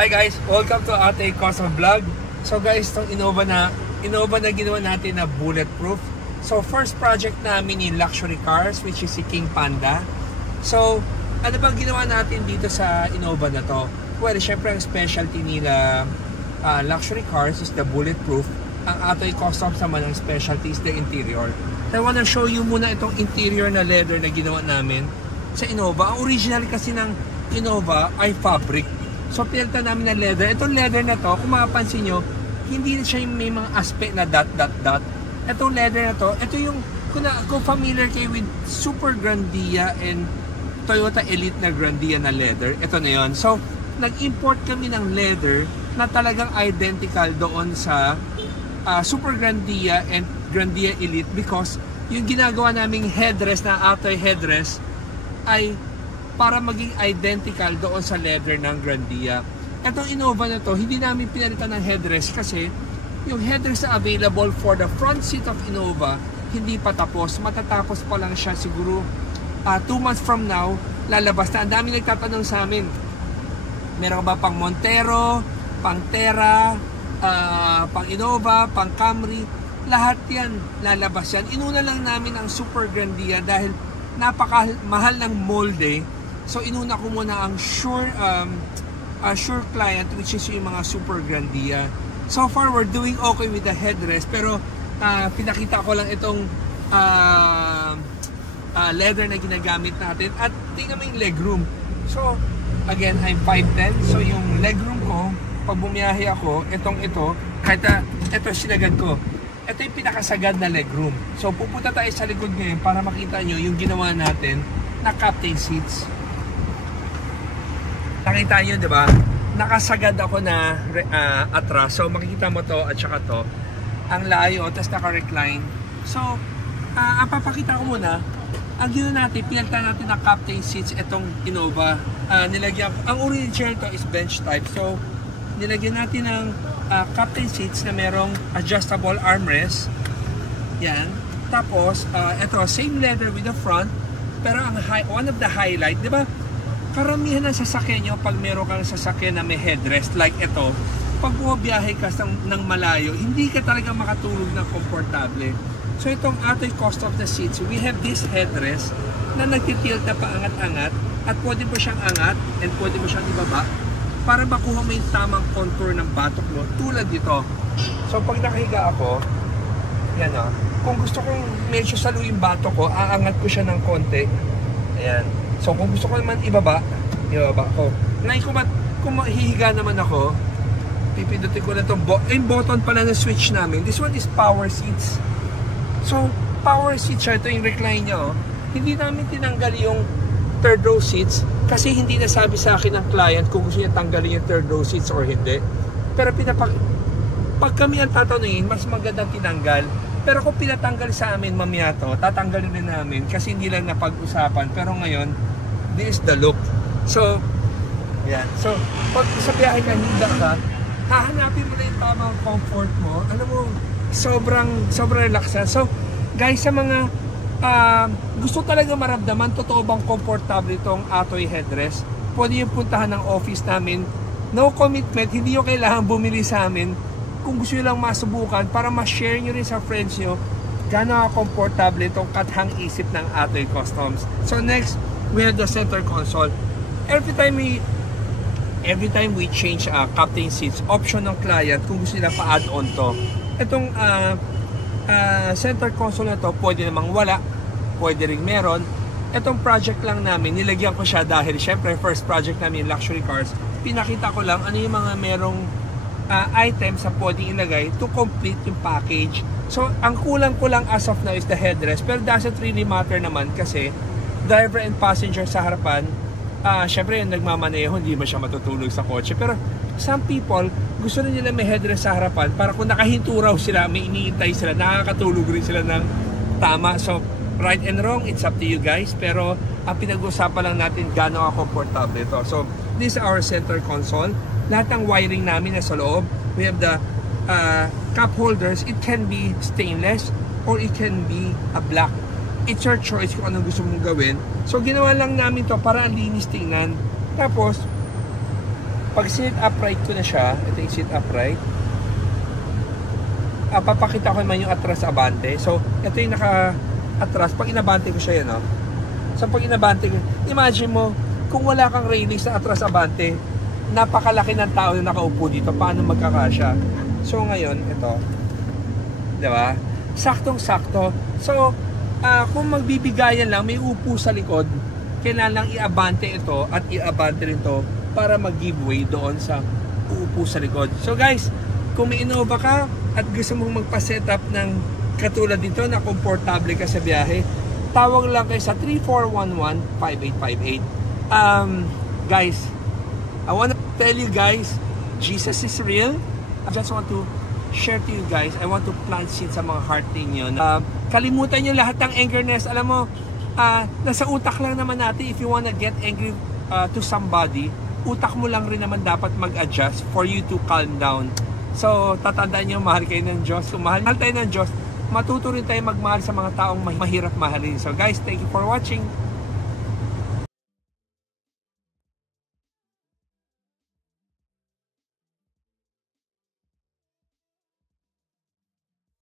Hi guys, welcome to Ate Custom Vlog. So guys, itong Innova na ginawa natin na bulletproof. So first project namin yung luxury cars, which is si King Panda. So ano bang ginawa natin dito sa Innova na to? Well, syempre ang specialty nila luxury cars is the bulletproof. Ang Ate Customs naman ang specialty is the interior. I wanna show you muna itong interior na leather na ginawa namin sa Innova. Ang original kasi ng Innova ay fabric. So pinalitan namin ng leather. Itong leather na to, kung mapapansin nyo, hindi siya yung may mga aspect na dot. Itong leather na to, ito yung, kung familiar kayo with Super Grandia and Toyota Elite na Grandia na leather, ito na yon. So nag-import kami ng leather na talagang identical doon sa Super Grandia and Grandia Elite, because yung ginagawa naming headrest na Atoy headrest ay para maging identical doon sa leather ng Grandia. Itong Innova na to, hindi namin pinalitan ng headrest kasi yung headrest na available for the front seat of Innova hindi pa tapos. Matatapos pa lang siya siguro 2 months from now, lalabas na. Ang dami nagtatanong sa amin, meron ba pang Montero, pang Terra, pang Innova, pang Camry? Lahat yan, lalabas yan. Inuna lang namin ang Super Grandia dahil napakamahal ng molde. So inuna ko muna ang sure client, which is yung mga Super Grandia. So far we're doing okay with the headrest, pero pinakita ko lang itong leather na ginagamit natin. At tingnan mo yung legroom. So again, I'm 5'10", so yung legroom ko, pag bumiyahe ako, ito, kahit ito sinagad ko, ito yung pinakasagad na legroom. So pupunta tayo sa likod ngayon para makita nyo yung ginawa natin na captain seats. Nakita nyo, di ba? Nakasagad ako na atras. So makikita mo to at saka to. Ang layo, tapos naka-recline. So ang papakita ko muna, ang ginawa natin, pinalitan natin na captain seats itong Innova. Nilagyan, ang original to is bench type. So nilagyan natin ng captain seats na merong adjustable armrest. Yan. Tapos ito, same leather with the front. Pero ang one of the highlight, di ba? Karamihan ng sasakyan nyo, pag meron kang sasakyan na may headrest like ito, pag bumabiyahe ka ng malayo, hindi ka talaga makatulog ng komportable. So itong Atoy Customs na seats, we have this headrest na nagtitilt na paangat-angat, at pwede mo siyang angat and pwede mo siyang ibaba para makuha mo yung tamang contour ng batok mo, tulad dito. So pag nakahiga ako, yan o, kung gusto kong medyo salo yung batok ko, aangat ko siya ng konti. Ayan. So kung gusto ko naman ibaba ko. Ngayon kung mahihiga naman ako, pipindutin ko na itong button pala na switch namin. This one is power seats. So power seats siya, ito yung recline niya. Hindi namin tinanggal yung third row seats kasi hindi nasabi sa akin ng client kung gusto niya tanggalin yung third row seats or hindi. Pero pag kami ang tatanungin, mas magandang tinanggal. Pero kung pinatanggal sa amin mamaya to, tatanggalin din namin kasi hindi lang napag-usapan. Pero ngayon, this is the look. So, yan. So, pag sa biyahe ka, hinda ka, hahanapin mo na yung tamang comfort mo. Alam mo, sobrang relax na. So, guys, sa mga gusto talaga maramdaman, totoo bang komportable itong Atoy headrest, pwede yung puntahan ng office namin. No commitment, hindi yung kailangan bumili sa amin. Kung gusto nyo lang masubukan para ma-share nyo rin sa friends nyo gano'n komportable itong kathang isip ng Atoy Customs. So next, we have the center console. Every time we change captain seats, option ng client kung gusto nila pa-add on to. Itong center console na to, pwede namang wala, pwede rin meron. Itong project lang namin, nilagyan ko siya dahil syempre first project namin luxury cars. Pinakita ko lang ano yung mga merong items sa pwedeng ilagay to complete yung package. So ang kulang as of now is the headrest, pero doesn't really matter naman kasi driver and passenger sa harapan, syempre yung nagmamaneho hindi mo siya matutulog sa kotse, pero some people gusto rin nila may headrest sa harapan para kung nakahinto raw sila, may iniintay sila, nakakatulog rin sila ng tama. So right and wrong, it's up to you guys, pero ang pinag-usapan lang natin gaano komportable ito. So this is our center console. Lahat ng wiring namin nasa loob. We have the cup holders. It can be stainless or it can be a black. It's your choice kung anong gusto mong gawin. So ginawa lang namin to para ang linis tingnan. Tapos Pag sit upright ko na siya, ito yung sit upright. Papakita ko naman yung atras abante. So, ito yung naka-atras. Pag inabante ko siya, yan, no? So, pag inabante ko, imagine mo, kung wala kang railings sa atras abante, napakalaki ng tao na nakaupo dito. Paano magkakasya? So, ngayon, ito. Diba? Saktong-sakto. So, kung magbibigayan lang, may upo sa likod, kailangan lang i-abante ito at i-abante rin ito para mag-giveaway doon sa uupo sa likod. So guys, kung may Innova ka at gusto mong magpa-setup ng katulad dito na komportable ka sa biyahe, tawag lang kayo sa 3411-5858. Guys, I want to tell you guys, Jesus is real. I just want to share to you guys, I want to plant seeds sa mga heart ninyo. Kalimutan nyo lahat ng angerness. Alam mo, nasa utak lang naman natin if you wanna get angry to somebody, utak mo lang rin naman dapat mag-adjust for you to calm down. So, tatandaan nyo, mahal kayo ng Diyos. Kung mahal tayo ng Diyos, matuto rin tayo magmahal sa mga taong mahirap mahalin. So guys, thank you for watching.